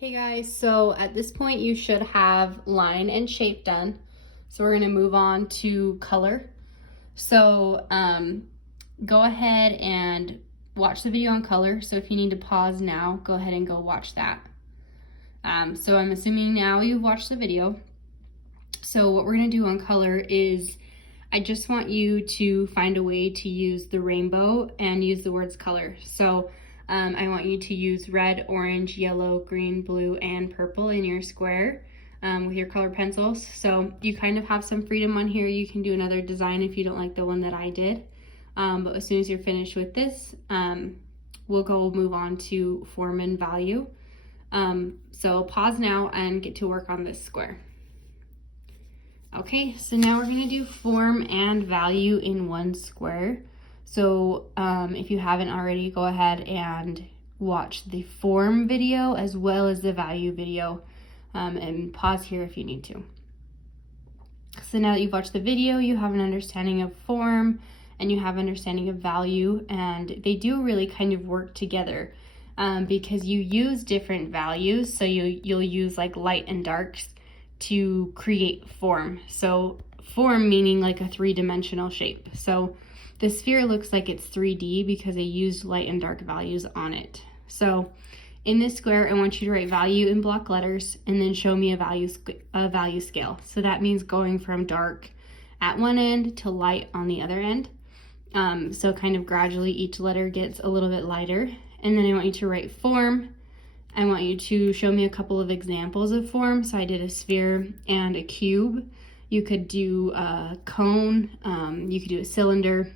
Hey guys, so at this point you should have line and shape done. So we're gonna move on to color. So go ahead and watch the video on color. So if you need to pause now, go ahead and go watch that. So I'm assuming now you've watched the video. So what we're gonna do on color is I just want you to find a way to use the rainbow and use the words color. So I want you to use red, orange, yellow, green, blue, and purple in your square with your color pencils. So you kind of have some freedom on here. You can do another design if you don't like the one that I did. But as soon as you're finished with this, we'll move on to form and value. So pause now and get to work on this square. Okay, so now we're gonna do form and value in one square. So if you haven't already, go ahead and watch the form video as well as the value video and pause here if you need to. So now that you've watched the video, you have an understanding of form and you have understanding of value, and they do really kind of work together because you use different values. So you'll use like light and darks to create form. So form meaning like a three-dimensional shape. So the sphere looks like it's 3D because I used light and dark values on it. So in this square, I want you to write value in block letters and then show me a value scale. So that means going from dark at one end to light on the other end. So kind of gradually each letter gets a little bit lighter. And then I want you to write form. I want you to show me a couple of examples of form. So I did a sphere and a cube. You could do a cone, you could do a cylinder.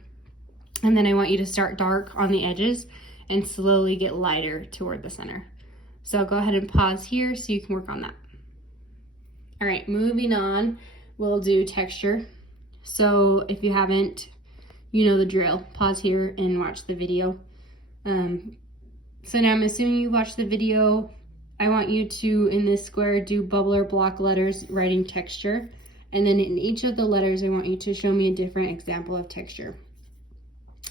And then I want you to start dark on the edges and slowly get lighter toward the center. So I'll go ahead and pause here so you can work on that. All right, moving on, we'll do texture. So if you haven't, you know the drill. Pause here and watch the video. So now I'm assuming you watched the video. I want you to, in this square, do bubble or block letters writing texture. And then in each of the letters, I want you to show me a different example of texture.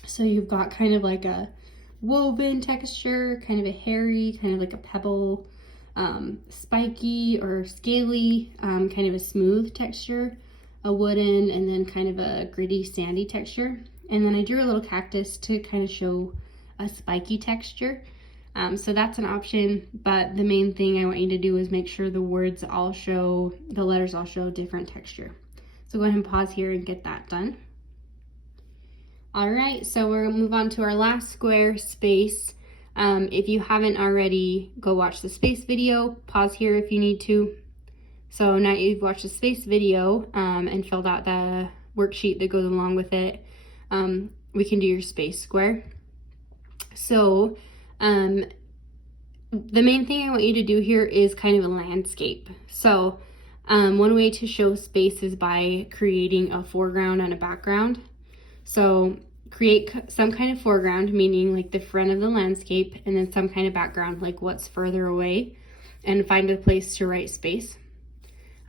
So you've got kind of like a woven texture, kind of a hairy, kind of like a pebble, spiky or scaly, kind of a smooth texture, a wooden, and then kind of a gritty, sandy texture. And then I drew a little cactus to kind of show a spiky texture. So that's an option, but the main thing I want you to do is make sure the letters all show different texture. So go ahead and pause here and get that done. All right, so we're gonna move on to our last square, space. If you haven't already, go watch the space video. Pause here if you need to. So now you've watched the space video and filled out the worksheet that goes along with it, we can do your space square. So the main thing I want you to do here is kind of a landscape. So one way to show space is by creating a foreground and a background. So create some kind of foreground, meaning like the front of the landscape, and then some kind of background, like what's further away, and find a place to write space.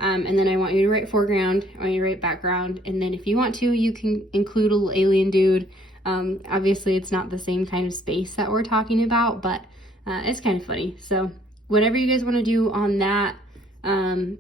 And then I want you to write foreground, I want you to write background, and then if you want to, you can include a little alien dude. Obviously it's not the same kind of space that we're talking about, but it's kind of funny. So whatever you guys want to do on that, go ahead.